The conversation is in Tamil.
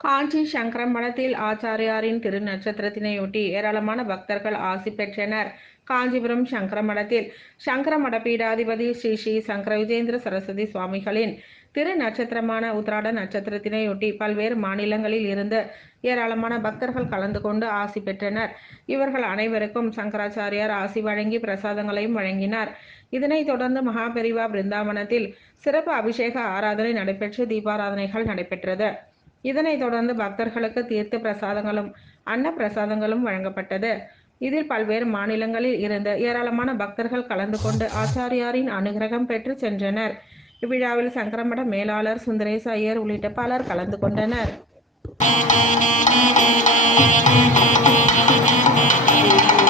காஞ்சி சங்கரம் மடத்தில் ஆச்சாரியாரின் திரு நட்சத்திரத்தினையொட்டி ஏராளமான பக்தர்கள் ஆசி பெற்றனர். காஞ்சிபுரம் சங்கர மடத்தில் சங்கர மட பீடாதிபதி ஸ்ரீ ஸ்ரீ சங்கர விஜேந்திர சரஸ்வதி சுவாமிகளின் திரு நட்சத்திரமான உத்ராட நட்சத்திரத்தினையொட்டி பல்வேறு மாநிலங்களில் இருந்து ஏராளமான பக்தர்கள் கலந்து கொண்டு ஆசி பெற்றனர். இவர்கள் அனைவருக்கும் சங்கராச்சாரியார் ஆசி வழங்கி பிரசாதங்களையும் வழங்கினார். இதனைத் தொடர்ந்து மகாபெரிவா பிருந்தாவனத்தில் சிறப்பு அபிஷேக ஆராதனை நடைபெற்று தீபாராதனைகள் நடைபெற்றது. இதனைத் தொடர்ந்து பக்தர்களுக்கு தீர்த்த பிரசாதங்களும் அன்ன பிரசாதங்களும் வழங்கப்பட்டது இதில் பல்வேறு மாநிலங்களில் இருந்த ஏராளமான பக்தர்கள் கலந்து கொண்டு ஆச்சாரியாரின் அனுகிரகம் பெற்று சென்றனர் இவ்விழாவில் சங்கரமட மேலாளர் சுந்தரேச ஐயர் உள்ளிட்ட பலர் கலந்து கொண்டனர் Thank you.